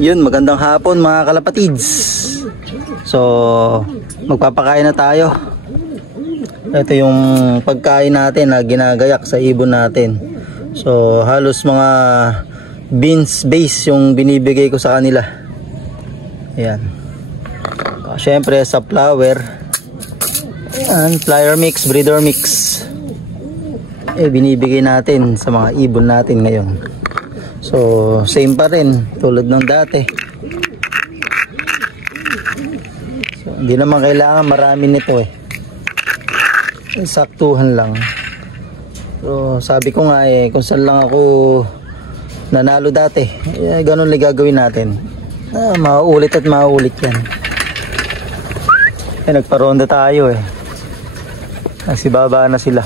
Yun, magandang hapon mga kalapatids. So, magpapakain na tayo. Ito yung pagkain natin na ginagayak sa ibon natin. So, halos mga beans base yung binibigay ko sa kanila. Ayan. Syempre sa flower. Ayan, flower mix, breeder mix. Binibigay natin sa mga ibon natin ngayon. So, same pa rin tulad ng dati. So, hindi naman kailangan marami nito saktuhan lang. So, sabi ko nga kung saan lang ako nanalo dati, ganun lang gagawin natin. Mauulit at mauulit yan. Nagparonda tayo Nagsibaba na sila.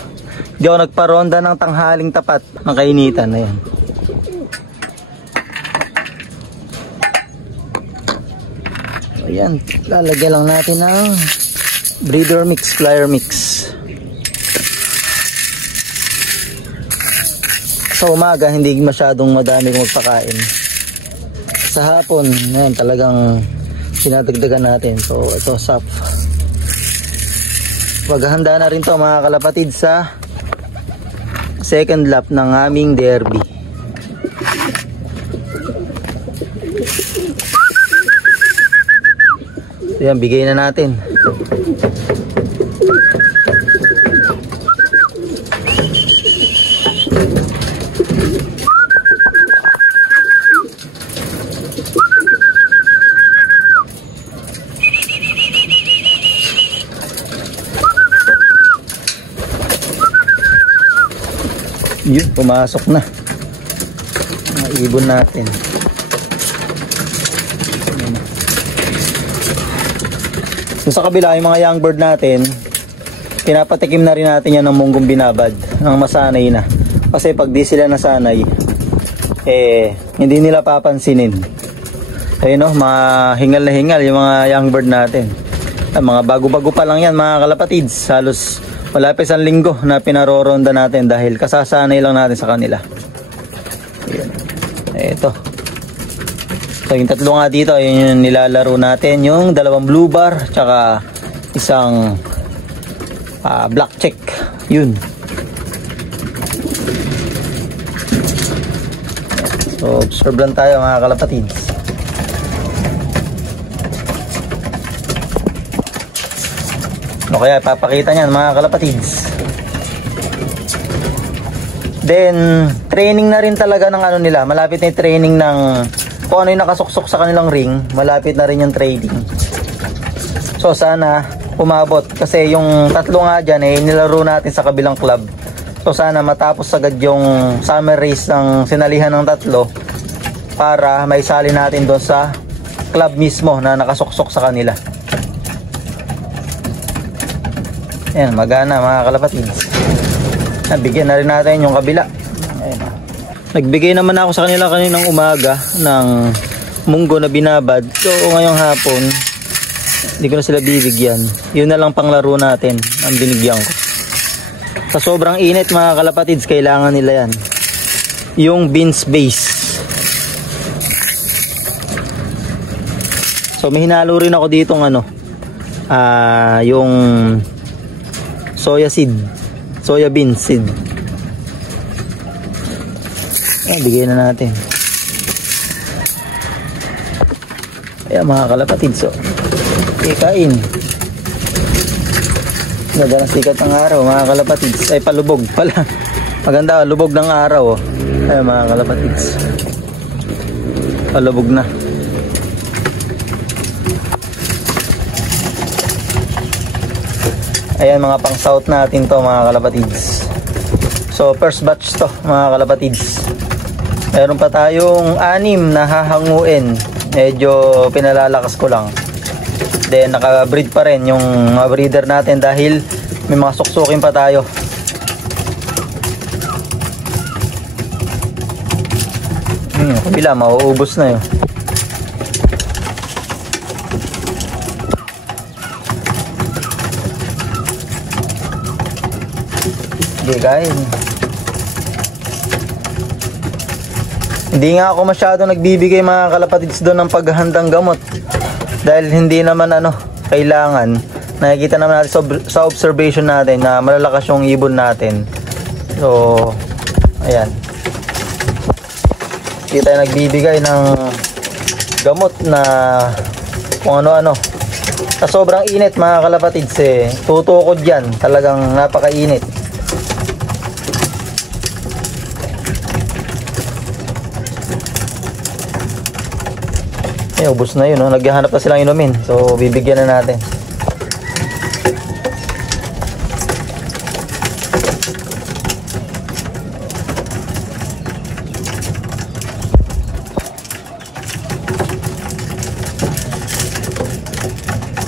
Hindi ako nagparonda ng tanghaling tapat ng kainitan na yan. Ayan, lalagyan lang natin ng breeder mix, flyer mix. Sa umaga, hindi masyadong madami kung magpakain. Sa hapon, ayan, talagang sinadagdagan natin. So, ito, sap. Maghahanda na rin to mga kalapatid sa second lap ng aming derby. Ayan, bigay na natin. Yun, pumasok na mga ibon natin. So, sa kabila yung mga young bird natin, pinapatikim na rin natin yan ng munggong binabad ng masanay na. Kasi pag di sila nasanay, hindi nila papansinin. Ayun mga hingal na hingal yung mga young bird natin. Mga bago-bago pa lang yan mga kalapatids. Halos malapit sa linggo na pinaroronda natin dahil kasasanay lang natin sa kanila. Ayan. Ito. So yung tatlo nga dito, yun yung nilalaro natin. Yung dalawang blue bar, tsaka isang black check. Yun. So observe lang tayo mga kalapatids. O kaya papakita niyan mga kalapatids. Then training na rin talaga ng ano nila. Malapit na yung training ng kung ano yung nakasuksok sa kanilang ring. Malapit na rin yung training. So sana umabot. Kasi yung tatlo nga dyan nilaro natin sa kabilang club. So sana matapos agad yung summer race ng sinalihan ng tatlo para maisali natin doon sa club mismo na nakasuksok sa kanila. Ayan, magana mga kalapatids. Bigyan na rin natin yung kabila. Ayan. Nagbigay naman ako sa kanila kaninang umaga ng munggo na binabad. So ngayong hapon, hindi ko na sila bibigyan. Yun na lang panglaro natin ang binigyan ko. Sa sobrang init mga kalapatids, kailangan nila yan. Yung beans base. So may hinalo rin ako dito ng yung soya seed, soya bean seed. Bigay na natin. Ayan mga kalapatid. So kain. Ganda ng sikat ng araw mga kalapatid. Ay palubog pala. Maganda, lubog ng araw. Ayan mga kalapatid. Palubog na. Ayan mga pang south natin to mga kalapatids. So first batch to mga kalapatids. Meron pa tayong 6 na hahanguin. Medyo pinalalakas ko lang. Then naka-breed pa rin yung mga breeder natin dahil may mga suksukin pa tayo. Kabila mauubos na yun. Hindi kain. Hindi nga ako masyado nagbibigay mga kalapatids doon ng paghahandang gamot. Dahil hindi naman kailangan. Nakikita naman natin sa observation natin na malalakas yung ibon natin. So, ayan. Hindi tayo nagbibigay ng gamot na kung ano-ano. Sa sobrang init mga kalapatids tutukod yan. Talagang napakainit. Ubos na yun, naghahanap na silang inumin. So, bibigyan na natin.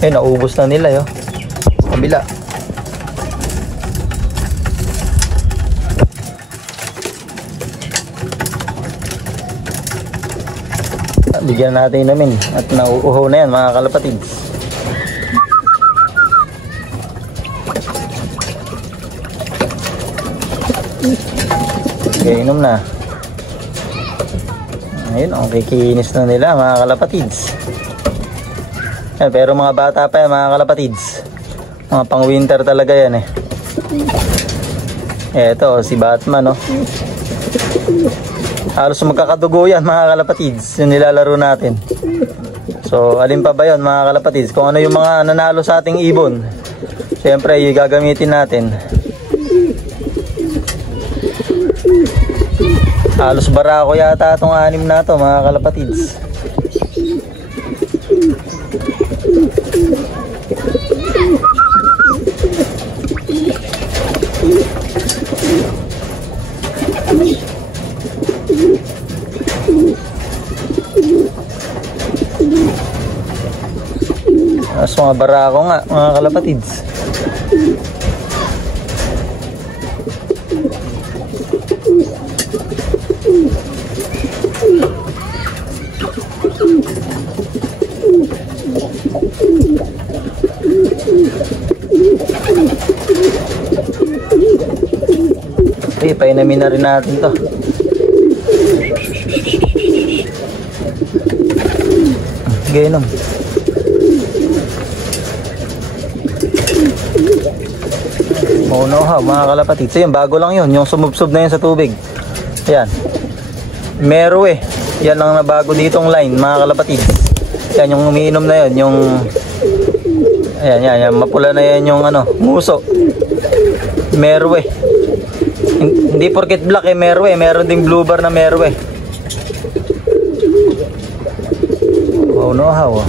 Naubos na nila yun. Kabila. Bigyan natin namin at nauuhaw na yan mga kalapatids. Okay, inom na. Ayun, kikinis na nila mga kalapatids. Yan, pero mga bata pa yan mga kalapatids. Mga pang winter talaga yan Eto si Batman halos magkakadugo yan mga kalapatids, yung nilalaro natin. So alin pa ba yun mga kalapatids? Kung ano yung mga nanalo sa ating ibon, syempre gagamitin natin. Halos barako yata itong 6 na to mga kalapatids. Mas mga barako nga mga kalapatids. Okay, painamin na rin natin to. Gainom. Maunaw mga kalapatids. So yun, bago lang yun. Yung sumubsob na yun sa tubig. Ayan. Merwe. Yan ang nabago ditong line mga kalapatids. Yan yung umiinom na yun. Yung ayan. Mapula na yan yung muso. Merwe. Hindi porket black Merwe. Meron ding blue bar na Merwe. Maunaw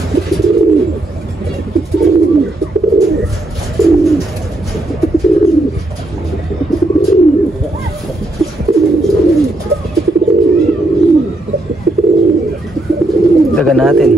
dagan natin.